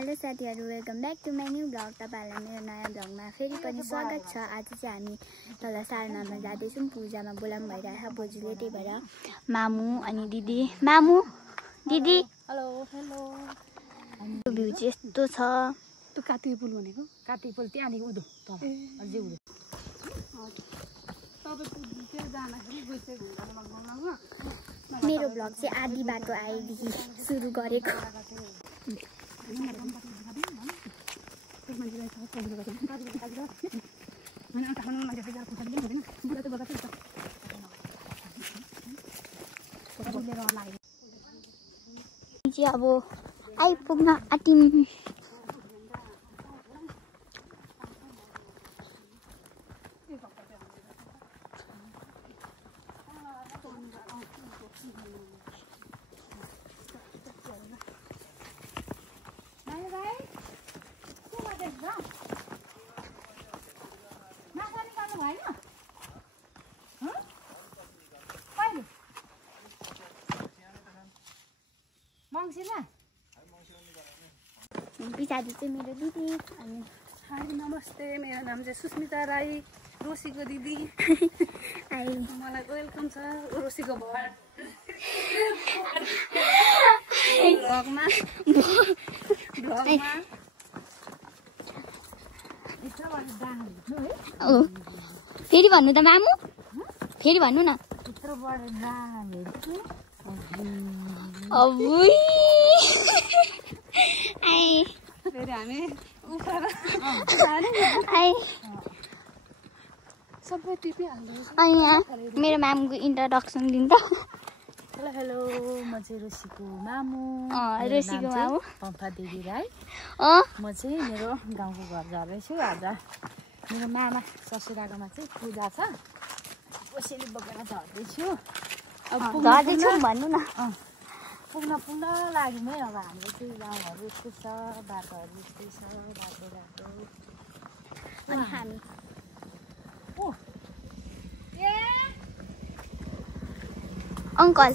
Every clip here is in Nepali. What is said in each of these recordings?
हेलो साथीहरु, welcome back to my new blog. तपाईहरुलाई मेरो नयाँ ब्लगमा फेरि पनि स्वागत छ। आज चाहिँ हामी तल सारनाथमा जाँदैछौँ। पूजामा बोलाउनु भइरहेछ बोजूले, त्यही भएर मामु अनि दिदी। मामु दिदी हेलो हेलो। भ्यू चाहिँ यस्तो छ। त्यो कात्तिके पुल भनेको कात्तिके पुल त्यहाँदेखि उधो तल अझै उधो। मेरो ब्लग चाहिँ आधी बाटो आएदेखि सुरु गरेको। अब आइपुग्न आँटिन्। पछाडि चाहिँ मेरो दिदी अनि हाई नमस्ते, मेरो नाम चाहिँ सुस्मिता राई, रोसीको दिदी। मलाई वेलकम छ रोसीको घर ब्लगमा। फेरि भन्नु त मामु, फेरि भन्नु न। फेरि हामी सबै टिपिहाल्दैछ। मेरो मामुको इन्ट्रोडक्सन दिन्छ। हेलो हेलो, म चाहिँ रोसीको मामु। रोसीको मामु पम्फा देवी राई। म चाहिँ मेरो गाउँको घर झर्दैछु। आज मेरो मामा ससुराकोमा चाहिँ पूजा छ, कोसेली बोकेर झर्दैछु। झर्दैछौँ भन्नु न। पुग्न लाग्यौँ है। अब हाम्रो चाहिँ गाउँहरू यस्तो छ, बाटोहरू यस्तै छ, बाटो अनि हामी अङ्कल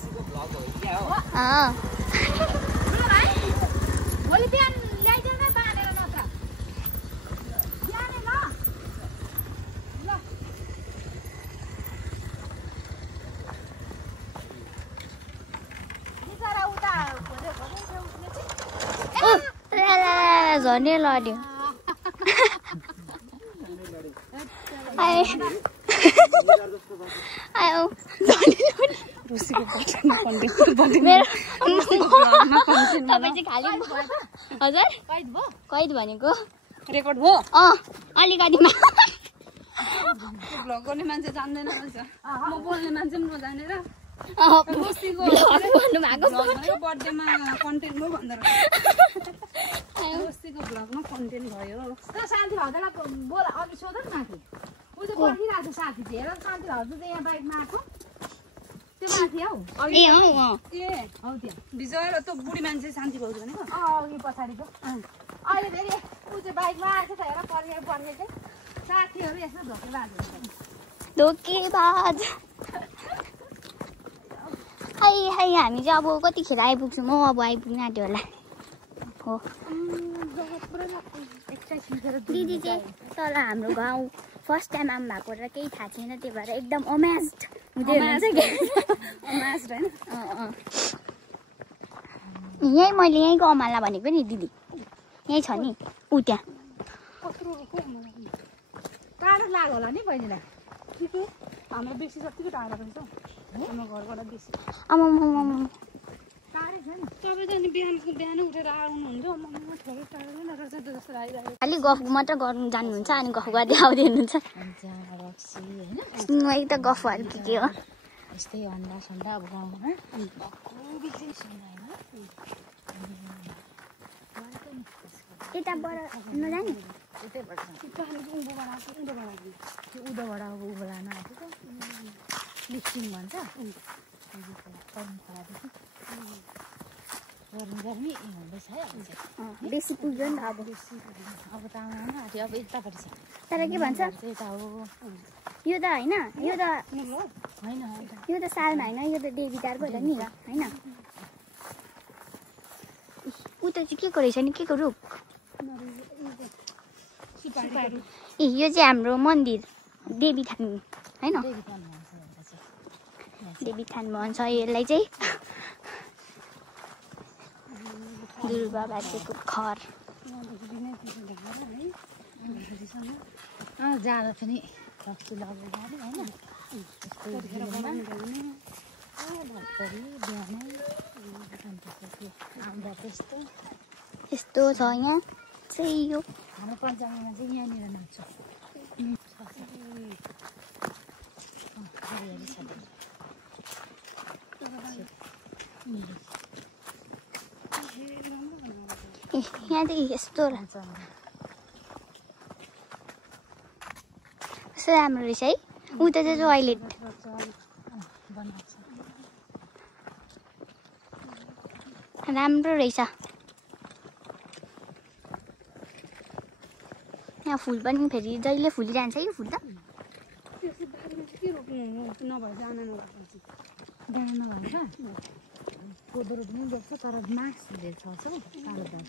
भोलि बिहान ल्याइदेऊ न बाँधेर मात्र। झर्ने लड्यो। हजुर कैद भनेको रेकर्ड भयो। अलिकतिमा भ्लग गर्ने मान्छे जान्दैन रहेछ। म बोल्ने मान्छे पनि नजानेर बर्थडेमा कन्टेन्ट भयो भन्दो रहेछ। रोसीको भ्लगमा कन्टेन्ट भयो। शान्ति भाउजूलाई बोला, अघि सोध न माथि। ऊ चाहिँ पर्खिरहेको छ साथी चाहिँ। हेर शान्ति भाउजू चाहिँ यहाँ बाइकमा आएको, त्यो माथि हौ। ए हौ त्यहाँ विजय र त्यो बुढी मान्छे शान्ति भाउजू भनेको अघि पछाडिको। अहिले फेरि ऊ चाहिँ बाइकमा आएको छ। हेर पर्खेको साथीहरू यसो धोकेबाज हुन्छ। धोकेबाज। हामी चाहिँ अब कतिखेर आइपुग्छौँ हौ? अब आइपुग्नु आँट्यो होला हो। दिदी चाहिँ तल हाम्रो गाउँ फर्स्ट टाइम आउनु भएको र केही थाहा छैन, त्यही भएर एकदम अमेज्ड हुँदै अमेज्ड हैन। यहीँ मैले यहीँको अमाला भनेको नि दिदी, यहीँ छ नि ऊ त्यहाँ। टाढो लाग्यो होला नि बहिनीलाई। हाम्रो बेसी जतिको टाढो रहेछ हाम्रो घरबाट बेसी। टाढै छ नि। तपाईँ त नि बिहान उठेर आउनुहुन्थ्यो। थोरै टाढो नै रहेछ जस्तो लागिरहेको। खालि गफ मात्र गर्नु जान्नुहुन्छ अनि गफ गर्दै आउँदै हुनुहुन्छ। मैले त गफहरू के हो यस्तै अन्डा सन्डा अब गाउँमा यताबाट नजाने उदोबाट अब उँभो लान आएको लिफ्टिङ भन्छ। गर्मी हुँदैछ है। बेसी पुग्यो नि त अब। अब त आउन आँट्यो। अब यतापट्टि छ तर के भन्छ यो त होइन, यो त सालमा होइन, यो त देवीटारको हो नि होइन। उता चाहिँ के को रहेछ नि के को रुख ए यो चाहिँ हाम्रो मन्दिर देवीथान हैन देवीथान भन्छ यसलाई चाहिँ दुर्गा बाजेको घर जाँदा पनि रक्सी लगेर हैन यस्तो छ यहाँ चाहिँ यो हाम्रो पञ्चाङ्गमा चाहिँ यहाँनिर नाच्छ यहाँ चाहिँ यस्तो हुन्छ कस्तो राम्रो रहेछ है उता चाहिँ टोयलेट राम्रो रहेछ यहाँ फुल पनि फेरि जहिले फुलिरहन्छ यो फुल त कोदो पनि देख्छ तर माक्स छ कालो दाल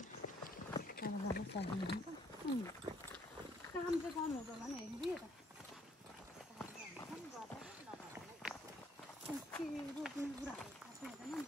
काम चाहिँ गर्नु होला भने हेरिदियो त रोप्ने कुराहरू थाहा छैन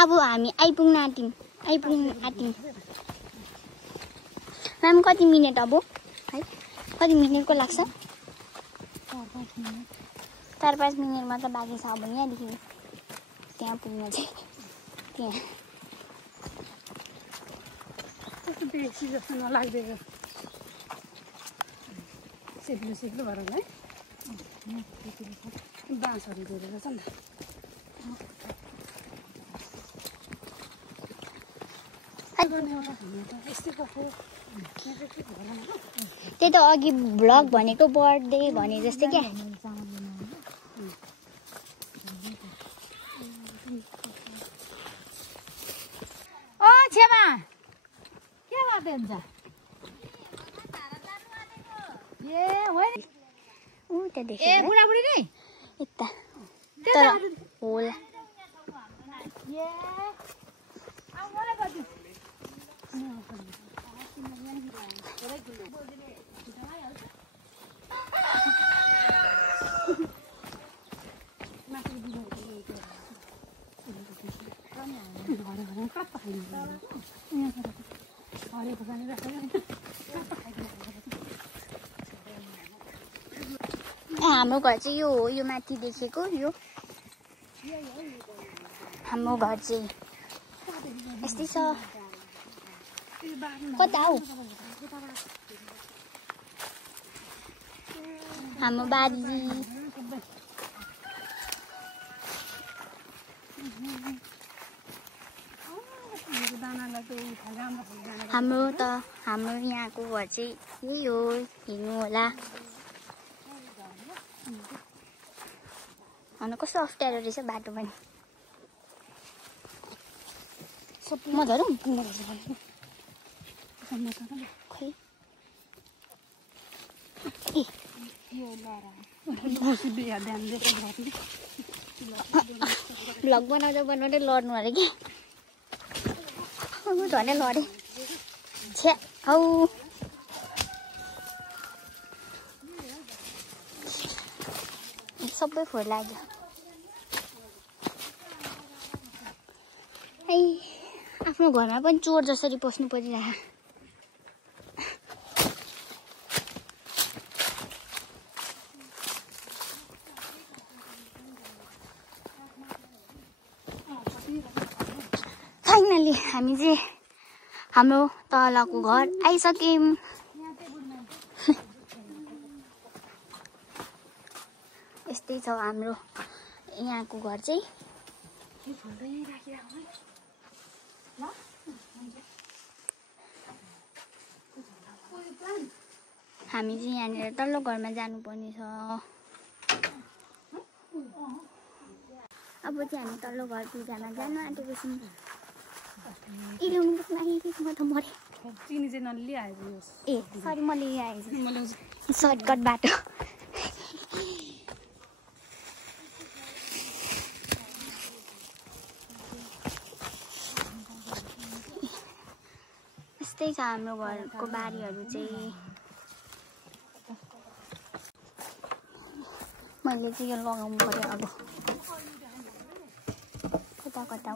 अब हामी आइपुग्न आँट्यौँ म्याम कति मिनट अब है कति मिनटको लाग्छ 4-5 मिनट मात्र बाँकी छ अब यहाँदेखि त्यहाँ पुग्न चाहिँ त्यहाँ बेसी जस्तो नलाग्दैन सेक्लो भएर है बाँसहरू धेरै रहेछ नि त्यही त अघि भ्लग भनेको बर्थडे भने जस्तै क्या ओ छेमा के गर्दै हुन्छ ए होइन ऊ त्यहाँ ए देखेँ बुढाबुढी नै यता तर होला ए आउ मलाई गर्छु हाम्रो घर चाहिँ यो हो यो माथि देखेको यो हाम्रो घर चाहिँ यस्तै छ कता हौ हाम्रो बारी हाम्रो यहाँको घर चाहिँ यही हो हिँड्नु होला अनि कस्तो अप्ठ्यारो रहेछ बाटो पनि म धरौँ खै भ्लग बनाउँदै लड्नु अरे कि झनै लडेँ छ्या हौ सबै फोहोर लाग्यो है आफ्नो घरमा पनि चोर जसरी पस्नु परिरहेको। फाइनली हामी चाहिँ हाम्रो तलको घर आइसक्यौँ। यस्तै छ हाम्रो यहाँको घर चाहिँ। हामी चाहिँ यहाँनिर तल्लो घरमा जानुपर्ने छ। अब चाहिँ हामी तल्लो घर पूजामा जानु आँटेको छौँ। ल्याउनु म त मरेँ। चिनी चाहिँ नलिआएछ। ए सरी म लिइआएछु सर्टकट बाटो। यस्तै छ हाम्रो घरको बारीहरू चाहिँ। मैले चाहिँ यो लगाउनु पर्यो अब कता कता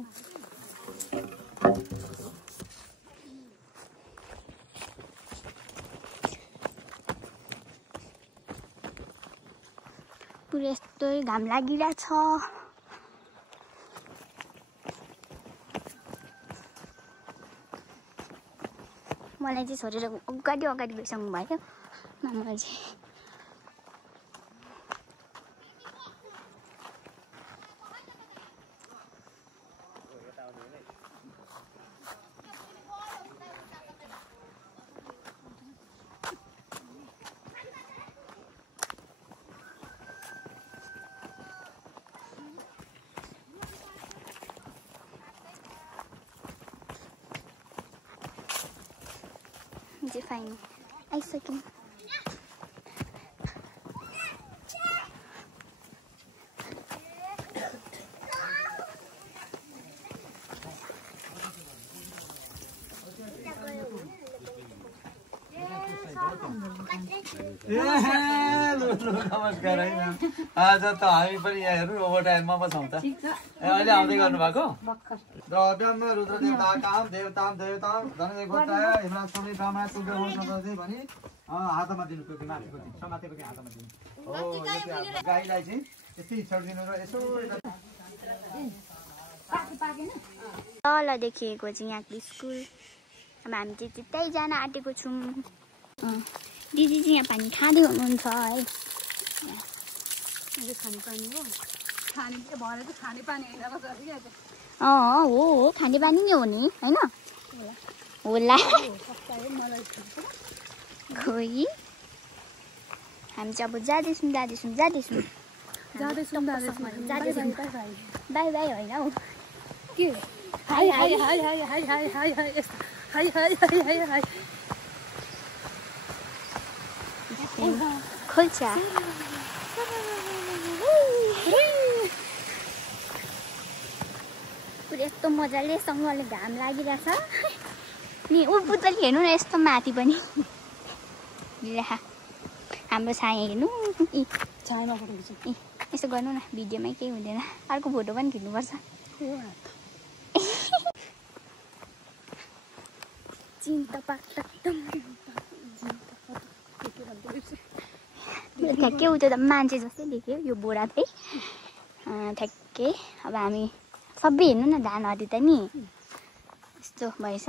पुरै यस्तो घाम लागिरहेछ। मलाई चाहिँ छोडेर अगाडि गइसक्नु भयो मामा चाहिँ। फाइन आइसक्यौँ। नमस्कार है म्याम। आज त हामी पनि यहाँ हेर्नु ओभर टाइममा पो छौँ त। अहिले आउँदै गर्नु भएको द्रव्यम रुद्र देवता काम देवताम देवताम धनजय गोत्राय हिमराज स्वामी ब्राह्मण तुल्य हो सदस्य भनी हातमा दिनु पर्यो। माथिको दिन समातेको चाहिँ हातमा दिनु हो। यो चाहिँ गाईलाई चाहिँ यस्तै छड्दिनु र यसो तल देखिएको चाहिँ यहाँको स्कुल। अब हामी चाहिँ त्यतै जान आँटेको छौँ। दिदी चाहिँ यहाँ पानी खाँदै हुनुहुन्छ है। खाने पानी हो। खाने भरे चाहिँ खाने पानी होइन हो खाने पानी नै हो नि होइन होला खोइ। हामी चाहिँ अब जाँदैछौँ बाई बाई होइन हौ के high high high high high high high high high high high high high खोल्छ। यस्तो मजाले सँगले घाम लागिरहेछ नि। पुतली हेर्नु न यस्तो माथि पनि हाम्रो छाया हेर्नु। छायामा फोटो खिच्नु। यसो गर्नु न भिडियोमै केही हुँदैन। अर्को फोटो पनि खिच्नुपर्छ। ठ्याक्कै उता त मान्छे जस्तै देख्यो यो बोरा चाहिँ ठ्याक्कै। अब हामी सबै हेर्नु न धानहरू त नि यस्तो भएछ।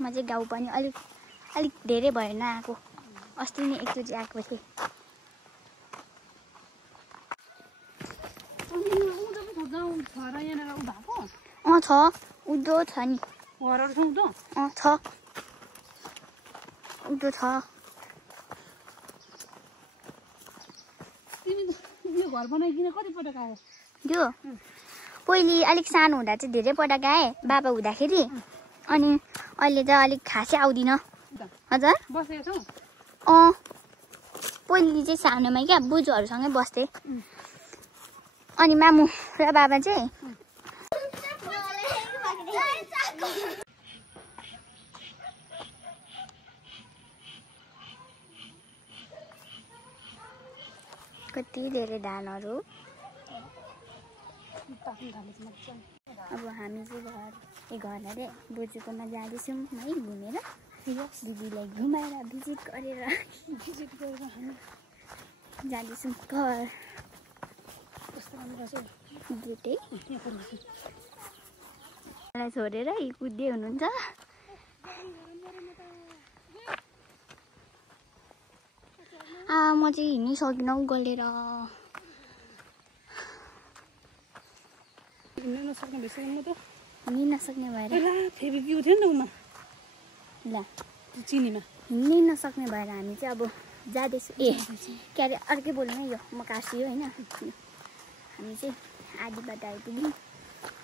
म चाहिँ गाउँ पनि अलिक धेरै भयो नआएको। अस्ति नै एकचोटि आएको थिएँ। छ उद्धो छ नि छ उद्धो छ। घर बनाइकिन कति पटक आयो त्यो? पहिले अलिक सानो हुँदा चाहिँ धेरै पटक आएँ बाबा हुँदाखेरि। अनि अहिले त अलिक खासै आउँदिनँ। हजुर बसेको छौ? पहिले चाहिँ सानोमा क्या बोजूहरूसँगै बस्थेँ। अनि मामु र बाबा चाहिँ कति धेरै धानहरू। अब हामी चाहिँ घर अरे बोजूकोमा जाँदैछौँ है घुमेर दिदीलाई घुमाएर भिजिट गरेर हामी जाँदैछौँ घर दुइटै मलाई छोडेर यी कुद्दै हुनुहुन्छ म चाहिँ हिँड्नै सकिनँ गलेर हिँड्नै नसक्ने भएर ल चिनीमा हिँड्नै नसक्ने भएर हामी चाहिँ अब जाँदैछु के अरे अर्कै बोल्नु है यो म काशी हो होइन हामी चाहिँ आधीबाट आइपुग्यौँ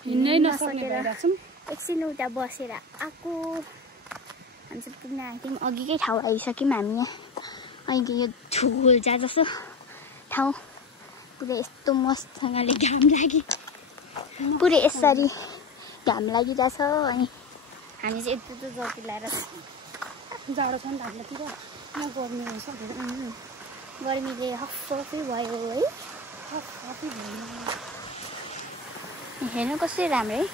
हिँड्नै नसकेर एकछिन उता बसेर आएको हामी चाहिँ पुग्न आँट्यौँ अघिकै ठाउँ आइसक्यौँ हामी यहाँ अहिले यो ठुल जस्तो ठाउँ पुरै यस्तो मस्तसँगले घाम लाग्यो पुरै यसरी घाम लागिरहेछ अनि हामी चाहिँ यत्रो जति लगाएर जाडो छ नि त हामीतिर यहाँ गर्मी हुन्छ गर्मीले हप्पी भयो है हेर्नु कस्तो राम्रो है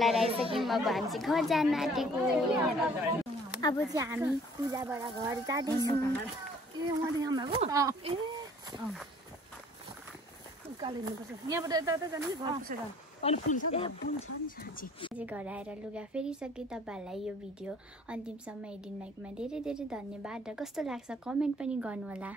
लगाइसक्यौँ अब हामी चाहिँ घर जान आँटेको अब चाहिँ हामी पूजाबाट घर जाँदैछौँ घर आएर लुगा फेरिसकेँ तपाईँहरूलाई यो भिडियो अन्तिमसम्म हेरिदिनु भएकोमा धेरै धेरै धन्यवाद र कस्तो लाग्छ कमेन्ट पनि गर्नुहोला।